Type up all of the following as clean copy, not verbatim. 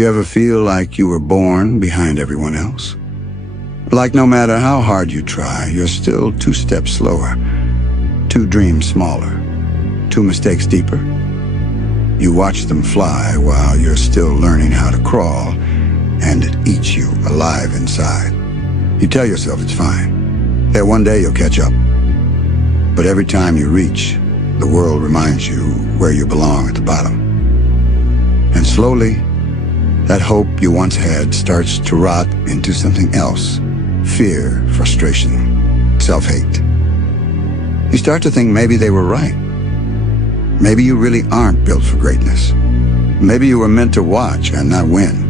You ever feel like you were born behind everyone else? Like no matter how hard you try, you're still 2 steps slower, 2 dreams smaller, 2 mistakes deeper? You watch them fly while you're still learning how to crawl, and it eats you alive inside. You tell yourself it's fine, that one day you'll catch up. But every time you reach, the world reminds you where you belong at the bottom. And slowly, that hope you once had starts to rot into something else. Fear, frustration, self-hate. You start to think maybe they were right. Maybe you really aren't built for greatness. Maybe you were meant to watch and not win.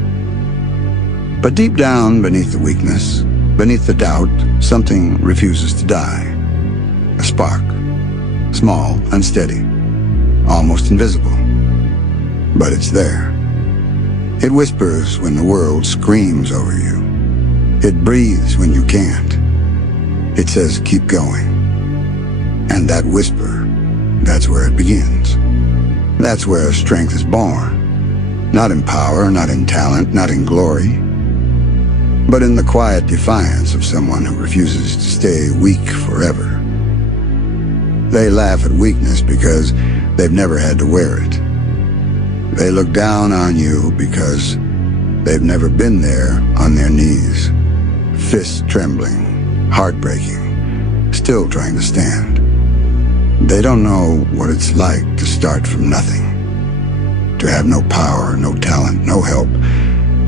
But deep down, beneath the weakness, beneath the doubt, something refuses to die. A spark. Small, unsteady, almost invisible. But it's there. It whispers when the world screams over you. It breathes when you can't. It says, keep going. And that whisper, that's where it begins. That's where strength is born. Not in power, not in talent, not in glory, but in the quiet defiance of someone who refuses to stay weak forever. They laugh at weakness because they've never had to wear it. They look down on you because they've never been there on their knees, fists trembling, heartbreaking, still trying to stand. They don't know what it's like to start from nothing, to have no power, no talent, no help,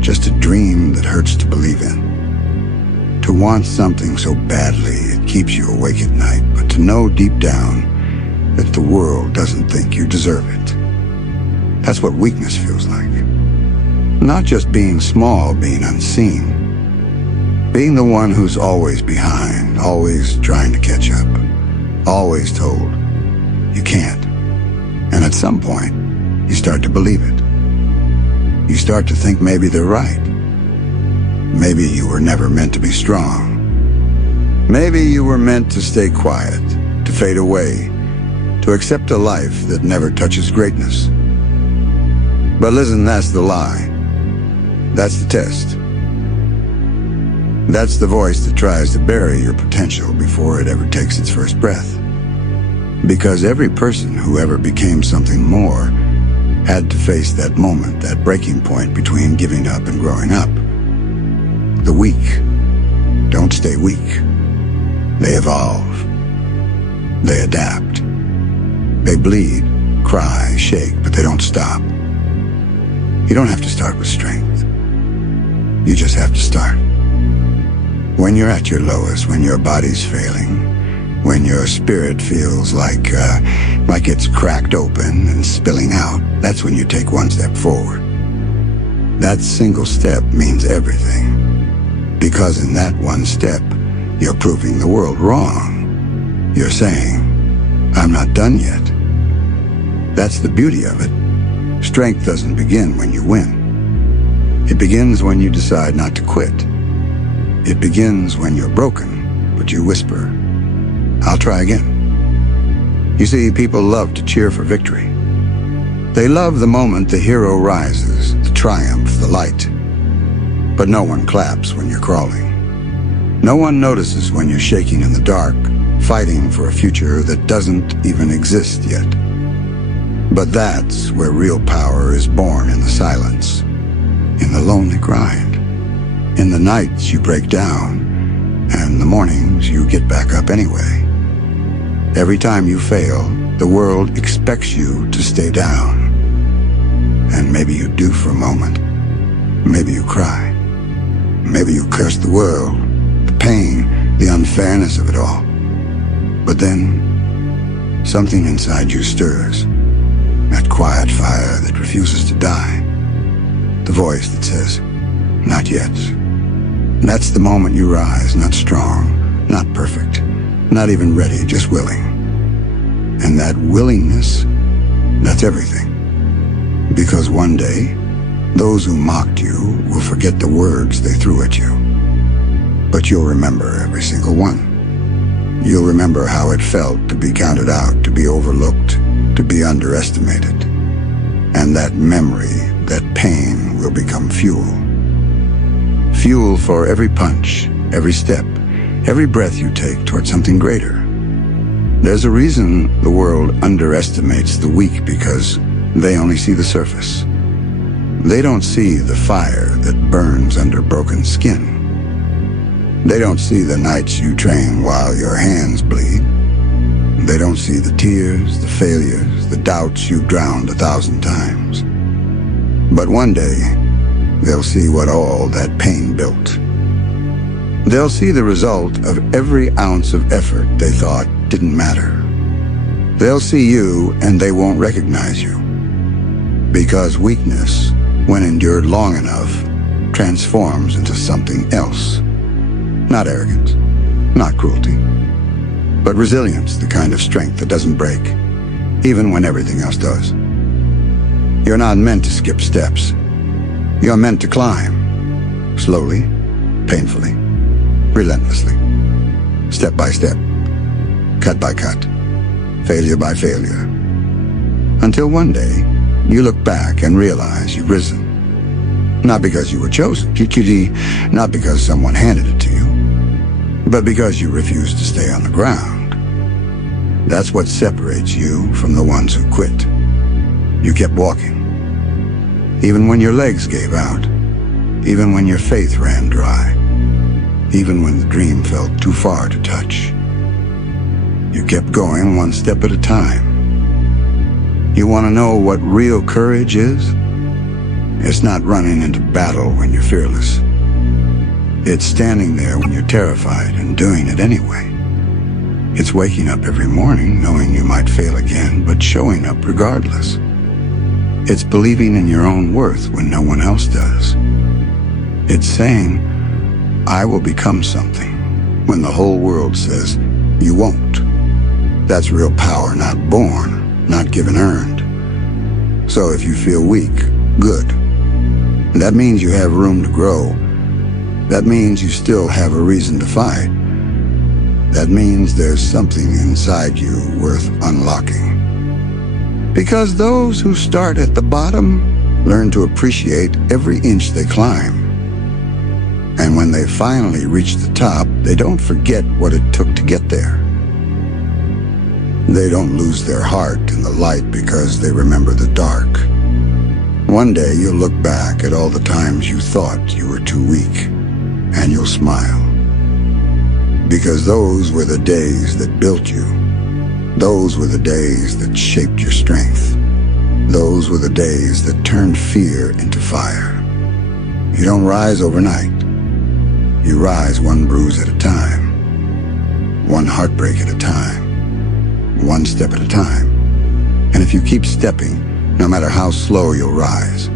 just a dream that hurts to believe in. To want something so badly it keeps you awake at night, but to know deep down that the world doesn't think you deserve it. That's what weakness feels like. Not just being small, being unseen. Being the one who's always behind, always trying to catch up, always told, you can't. And at some point, you start to believe it. You start to think maybe they're right. Maybe you were never meant to be strong. Maybe you were meant to stay quiet, to fade away, to accept a life that never touches greatness. But listen, that's the lie. That's the test. That's the voice that tries to bury your potential before it ever takes its first breath. Because every person who ever became something more had to face that moment, that breaking point between giving up and growing up. The weak don't stay weak. They evolve. They adapt. They bleed, cry, shake, but they don't stop. You don't have to start with strength. You just have to start. When you're at your lowest, when your body's failing, when your spirit feels like it's cracked open and spilling out, that's when you take one step forward. That single step means everything. Because in that one step, you're proving the world wrong. You're saying, I'm not done yet. That's the beauty of it. Strength doesn't begin when you win. It begins when you decide not to quit. It begins when you're broken, but you whisper, I'll try again. You see, people love to cheer for victory. They love the moment the hero rises, the triumph, the light. But no one claps when you're crawling. No one notices when you're shaking in the dark, fighting for a future that doesn't even exist yet. But that's where real power is born, in the silence, in the lonely grind, in the nights you break down, and the mornings you get back up anyway. Every time you fail, the world expects you to stay down. And maybe you do for a moment. Maybe you cry. Maybe you curse the world, the pain, the unfairness of it all. But then, something inside you stirs. That quiet fire that refuses to die. The voice that says, not yet. And that's the moment you rise, not strong, not perfect, not even ready, just willing. And that willingness, that's everything. Because one day, those who mocked you will forget the words they threw at you. But you'll remember every single one. You'll remember how it felt to be counted out, to be overlooked, to be underestimated. And that memory, that pain, will become fuel. Fuel for every punch, every step, every breath you take toward something greater. There's a reason the world underestimates the weak, because they only see the surface. They don't see the fire that burns under broken skin. They don't see the nights you train while your hands bleed. They don't see the tears, the failures, the doubts you've drowned 1,000 times. But one day, they'll see what all that pain built. They'll see the result of every ounce of effort they thought didn't matter. They'll see you and they won't recognize you. Because weakness, when endured long enough, transforms into something else. Not arrogance, not cruelty, but resilience, the kind of strength that doesn't break, even when everything else does. You're not meant to skip steps. You're meant to climb, slowly, painfully, relentlessly, step by step, cut by cut, failure by failure, until one day you look back and realize you've risen. Not because you were chosen, not because someone handed it to you, but because you refused to stay on the ground. That's what separates you from the ones who quit. You kept walking, even when your legs gave out, even when your faith ran dry, even when the dream felt too far to touch. You kept going one step at a time. You want to know what real courage is? It's not running into battle when you're fearless. It's standing there when you're terrified and doing it anyway. It's waking up every morning knowing you might fail again, but showing up regardless. It's believing in your own worth when no one else does. It's saying, I will become something, when the whole world says, you won't. That's real power, not born, not given earned. So if you feel weak, good. That means you have room to grow. That means you still have a reason to fight. That means there's something inside you worth unlocking. Because those who start at the bottom learn to appreciate every inch they climb. And when they finally reach the top, they don't forget what it took to get there. They don't lose their heart in the light because they remember the dark. One day you'll look back at all the times you thought you were too weak, and you'll smile. Because those were the days that built you. Those were the days that shaped your strength. Those were the days that turned fear into fire. You don't rise overnight. You rise one bruise at a time, one heartbreak at a time, one step at a time. And if you keep stepping, no matter how slow, you'll rise.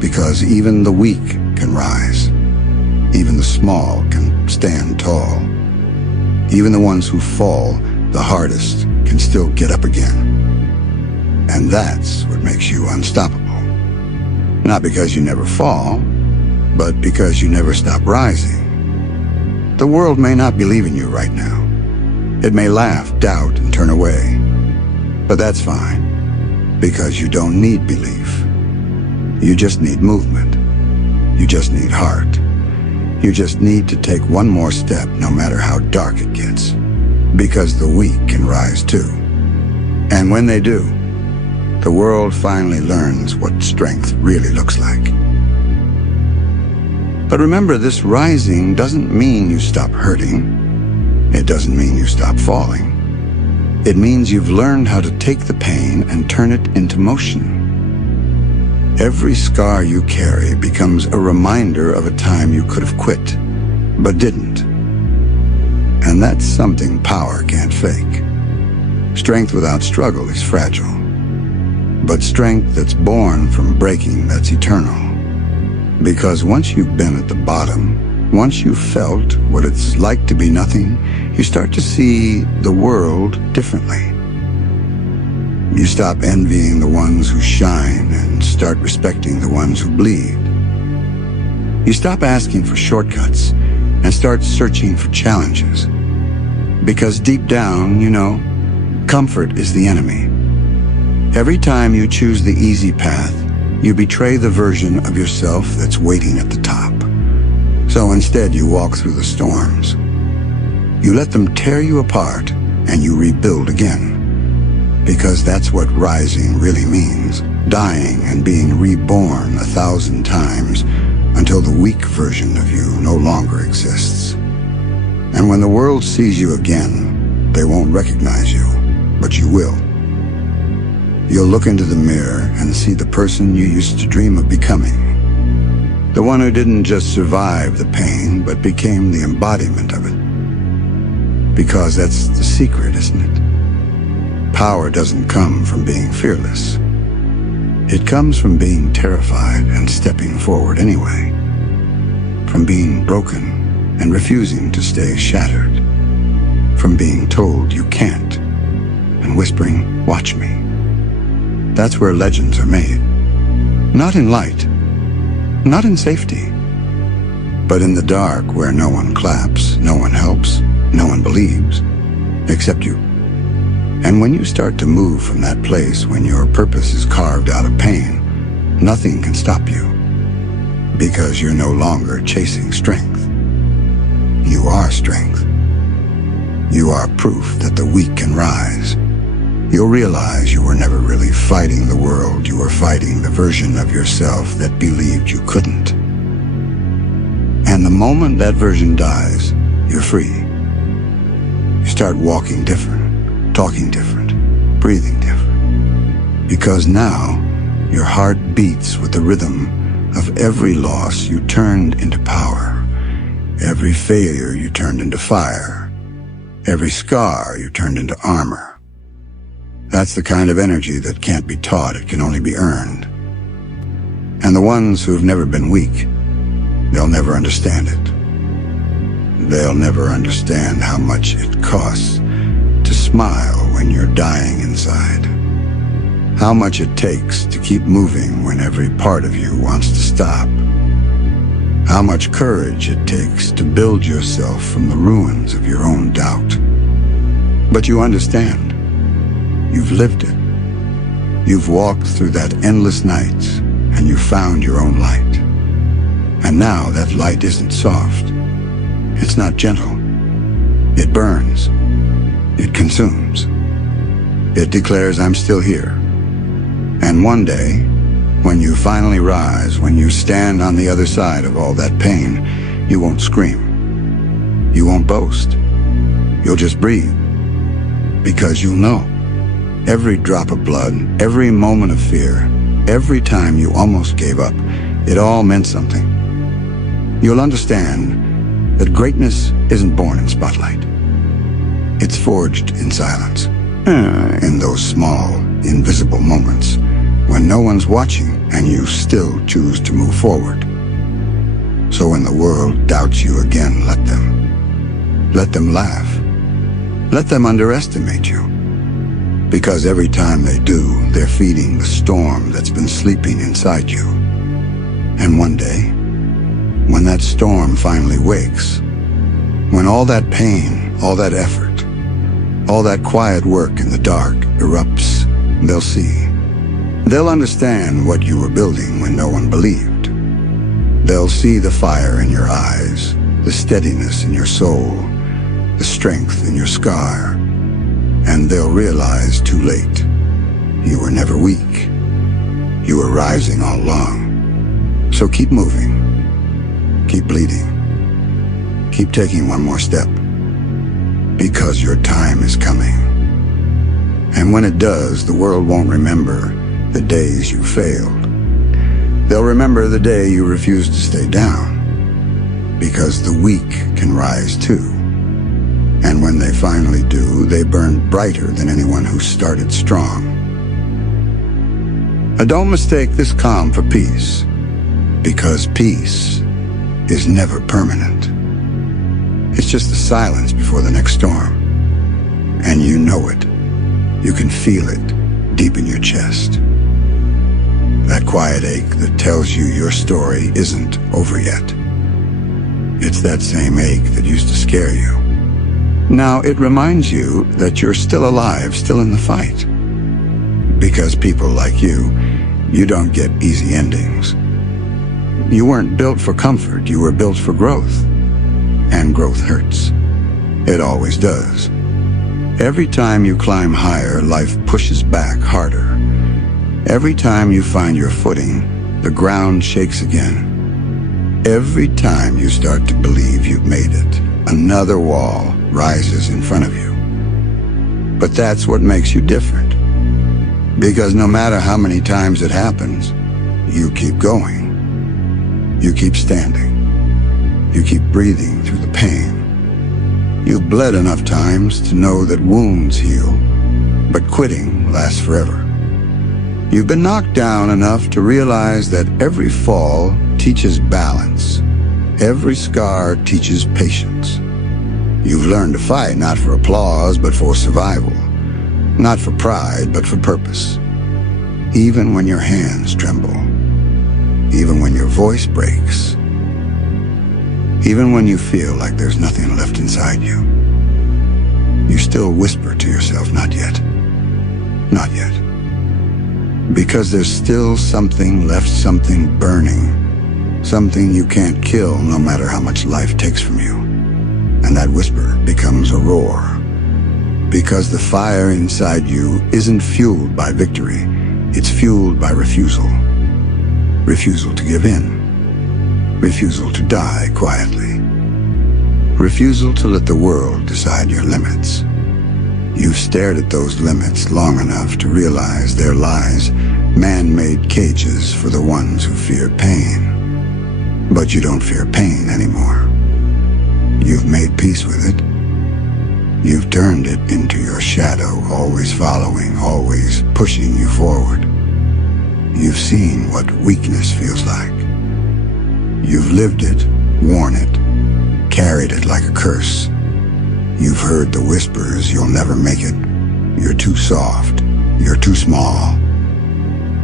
Because even the weak can rise. Even the small can stand tall. Even the ones who fall the hardest can still get up again. And that's what makes you unstoppable. Not because you never fall, but because you never stop rising. The world may not believe in you right now. It may laugh, doubt, and turn away. But that's fine, because you don't need belief. You just need movement. You just need heart. You just need to take one more step, no matter how dark it gets. Because the weak can rise too. And when they do, the world finally learns what strength really looks like. But remember, this rising doesn't mean you stop hurting. It doesn't mean you stop falling. It means you've learned how to take the pain and turn it into motion. Every scar you carry becomes a reminder of a time you could have quit, but didn't. And that's something power can't fake. Strength without struggle is fragile. But strength that's born from breaking, that's eternal. Because once you've been at the bottom, once you've felt what it's like to be nothing, you start to see the world differently. You stop envying the ones who shine and start respecting the ones who bleed. You stop asking for shortcuts and start searching for challenges. Because deep down, you know, comfort is the enemy. Every time you choose the easy path, you betray the version of yourself that's waiting at the top. So instead, you walk through the storms. You let them tear you apart, and you rebuild again. Because that's what rising really means, dying and being reborn 1,000 times until the weak version of you no longer exists. And when the world sees you again, they won't recognize you, but you will. You'll look into the mirror and see the person you used to dream of becoming. The one who didn't just survive the pain, but became the embodiment of it. Because that's the secret, isn't it? Power doesn't come from being fearless. It comes from being terrified and stepping forward anyway. From being broken and refusing to stay shattered. From being told you can't and whispering, "Watch me." That's where legends are made. Not in light, not in safety, but in the dark where no one claps, no one helps, no one believes, except you. And when you start to move from that place, when your purpose is carved out of pain, nothing can stop you, because you're no longer chasing strength. You are strength. You are proof that the weak can rise. You'll realize you were never really fighting the world. You were fighting the version of yourself that believed you couldn't. And the moment that version dies, you're free. You start walking different, talking different, breathing different. Because now, your heart beats with the rhythm of every loss you turned into power. Every failure you turned into fire. Every scar you turned into armor. That's the kind of energy that can't be taught, it can only be earned. And the ones who've never been weak, they'll never understand it. They'll never understand how much it costs to smile when you're dying inside. How much it takes to keep moving when every part of you wants to stop. How much courage it takes to build yourself from the ruins of your own doubt. But you understand. You've lived it. You've walked through that endless night, and you found your own light. And now that light isn't soft. It's not gentle. It burns. It consumes. It declares, "I'm still here." And one day, when you finally rise, when you stand on the other side of all that pain, you won't scream. You won't boast. You'll just breathe. Because you'll know. Every drop of blood, every moment of fear, every time you almost gave up, it all meant something. You'll understand that greatness isn't born in spotlight. It's forged in silence. In those small, invisible moments when no one's watching and you still choose to move forward. So when the world doubts you again, let them. Let them laugh. Let them underestimate you. Because every time they do, they're feeding the storm that's been sleeping inside you. And one day, when that storm finally wakes, when all that pain, all that effort, all that quiet work in the dark erupts, they'll see. They'll understand what you were building when no one believed. They'll see the fire in your eyes, the steadiness in your soul, the strength in your scar, and they'll realize too late, you were never weak. You were rising all along. So keep moving. Keep bleeding. Keep taking one more step. Because your time is coming. And when it does, the world won't remember the days you failed. They'll remember the day you refused to stay down. Because the weak can rise too. And when they finally do, they burn brighter than anyone who started strong. Don't mistake this calm for peace. Because peace is never permanent. It's just the silence before the next storm. And you know it. You can feel it deep in your chest. That quiet ache that tells you your story isn't over yet. It's that same ache that used to scare you. Now it reminds you that you're still alive, still in the fight. Because people like you You don't get easy endings. You weren't built for comfort, you were built for growth. And growth hurts. It always does. Every time you climb higher, life pushes back harder. Every time you find your footing, the ground shakes again. Every time you start to believe you've made it, another wall rises in front of you. But that's what makes you different. Because no matter how many times it happens, you keep going. You keep standing. You keep breathing through the pain. You've bled enough times to know that wounds heal, but quitting lasts forever. You've been knocked down enough to realize that every fall teaches balance. Every scar teaches patience. You've learned to fight not for applause, but for survival. Not for pride, but for purpose. Even when your hands tremble. Even when your voice breaks. Even when you feel like there's nothing left inside you. You still whisper to yourself, not yet. Not yet. Because there's still something left, something burning. Something you can't kill no matter how much life takes from you. And that whisper becomes a roar. Because the fire inside you isn't fueled by victory. It's fueled by refusal. Refusal to give in. Refusal to die quietly. Refusal to let the world decide your limits. You've stared at those limits long enough to realize they're lies, man-made cages for the ones who fear pain. But you don't fear pain anymore. You've made peace with it. You've turned it into your shadow, always following, always pushing you forward. You've seen what weakness feels like. You've lived it, worn it, carried it like a curse. You've heard the whispers, you'll never make it. You're too soft. You're too small.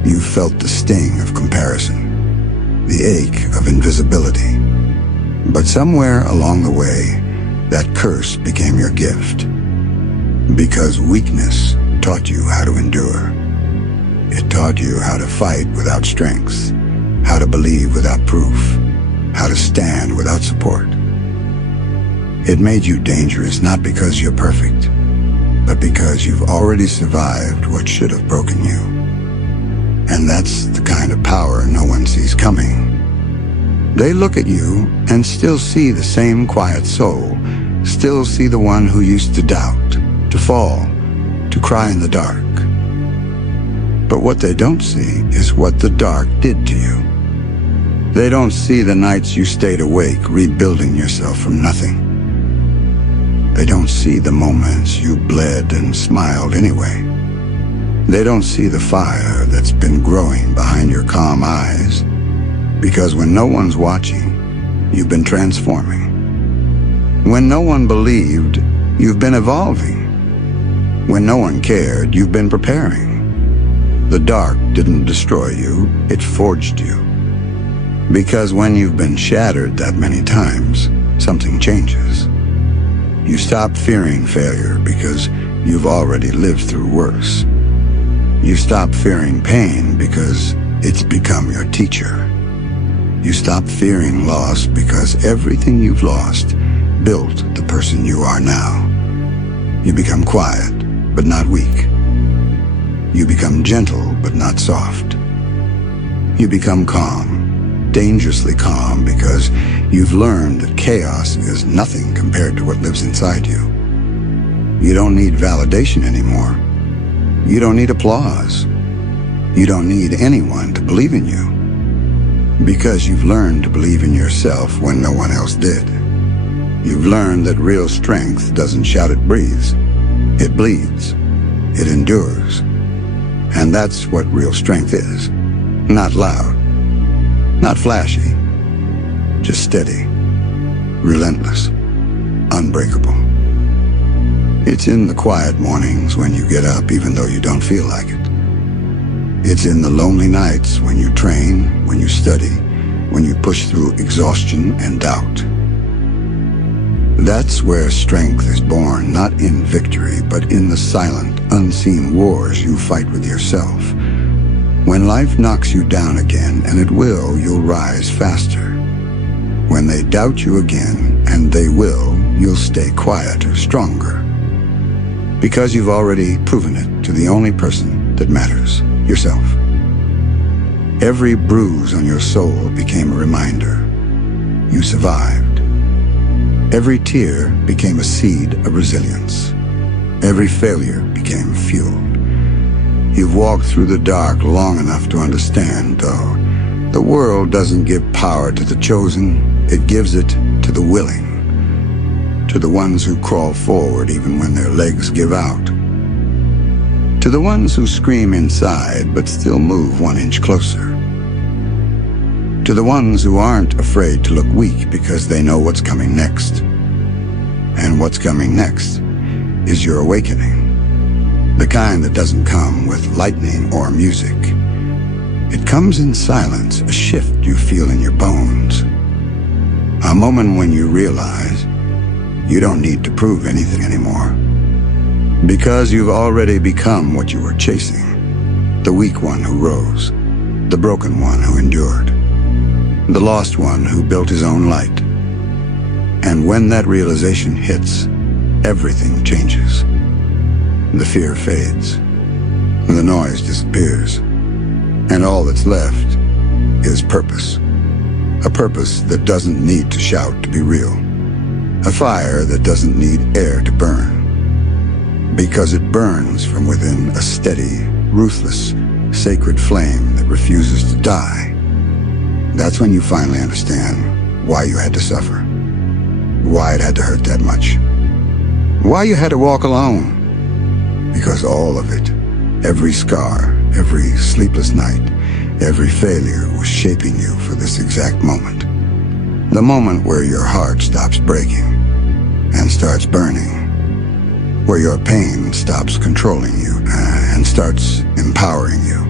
You've felt the sting of comparison, the ache of invisibility. But somewhere along the way, that curse became your gift. Because weakness taught you how to endure. It taught you how to fight without strength, how to believe without proof, how to stand without support. It made you dangerous not because you're perfect, but because you've already survived what should have broken you. And that's the kind of power no one sees coming. They look at you and still see the same quiet soul, still see the one who used to doubt, to fall, to cry in the dark. But what they don't see is what the dark did to you. They don't see the nights you stayed awake, rebuilding yourself from nothing. They don't see the moments you bled and smiled anyway. They don't see the fire that's been growing behind your calm eyes. Because when no one's watching, you've been transforming. When no one believed, you've been evolving. When no one cared, you've been preparing. The dark didn't destroy you, it forged you. Because when you've been shattered that many times, something changes. You stop fearing failure because you've already lived through worse. You stop fearing pain because it's become your teacher. You stop fearing loss because everything you've lost built the person you are now. You become quiet, but not weak. You become gentle, but not soft. You become calm, dangerously calm, because you've learned that chaos is nothing compared to what lives inside you. You don't need validation anymore. You don't need applause. You don't need anyone to believe in you. Because you've learned to believe in yourself when no one else did. You've learned that real strength doesn't shout, it breathes. It bleeds. It endures. And that's what real strength is. Not loud. Not flashy. Just steady. Relentless. Unbreakable. It's in the quiet mornings when you get up even though you don't feel like it. It's in the lonely nights when you train, when you study, when you push through exhaustion and doubt. That's where strength is born, not in victory, but in the silent, unseen wars you fight with yourself. When life knocks you down again, and it will, you'll rise faster. When they doubt you again, and they will, you'll stay quieter, stronger. Because you've already proven it to the only person that matters, yourself. Every bruise on your soul became a reminder. You survived. Every tear became a seed of resilience. Every failure became fuel. You've walked through the dark long enough to understand, though, the world doesn't give power to the chosen, it gives it to the willing, to the ones who crawl forward even when their legs give out, to the ones who scream inside but still move 1 inch closer, to the ones who aren't afraid to look weak because they know what's coming next. And what's coming next is your awakening. The kind that doesn't come with lightning or music. It comes in silence, a shift you feel in your bones. A moment when you realize you don't need to prove anything anymore. Because you've already become what you were chasing. The weak one who rose. The broken one who endured. The lost one who built his own light. And when that realization hits, everything changes. The fear fades, the noise disappears, and all that's left is purpose. A purpose that doesn't need to shout to be real. A fire that doesn't need air to burn. Because it burns from within a steady, ruthless, sacred flame that refuses to die. That's when you finally understand why you had to suffer. Why it had to hurt that much. Why you had to walk alone. Because all of it, every scar, every sleepless night, every failure was shaping you for this exact moment. The moment where your heart stops breaking and starts burning. Where your pain stops controlling you and starts empowering you.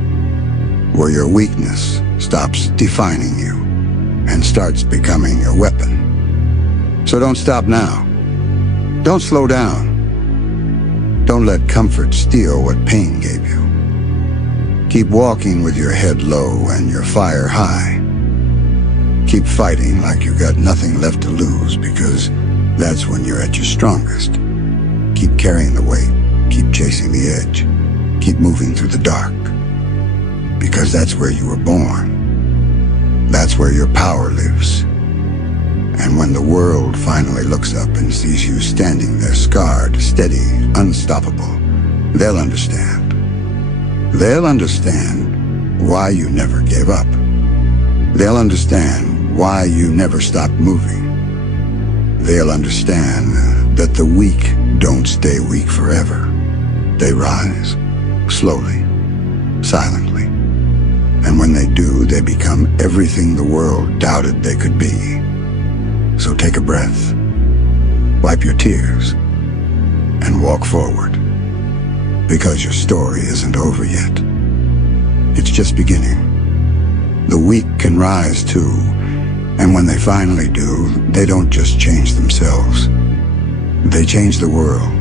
Where your weakness stops defining you and starts becoming a weapon. So don't stop now. Don't slow down. Don't let comfort steal what pain gave you. Keep walking with your head low and your fire high. Keep fighting like you got nothing left to lose, because that's when you're at your strongest. Keep carrying the weight. Keep chasing the edge. Keep moving through the dark. Because that's where you were born. That's where your power lives. And when the world finally looks up and sees you standing there scarred, steady, unstoppable, they'll understand. They'll understand why you never gave up. They'll understand why you never stopped moving. They'll understand that the weak don't stay weak forever. They rise, slowly, silently. And when they do, they become everything the world doubted they could be. So take a breath, wipe your tears, and walk forward. Because your story isn't over yet. It's just beginning. The weak can rise too, and when they finally do, they don't just change themselves. They change the world.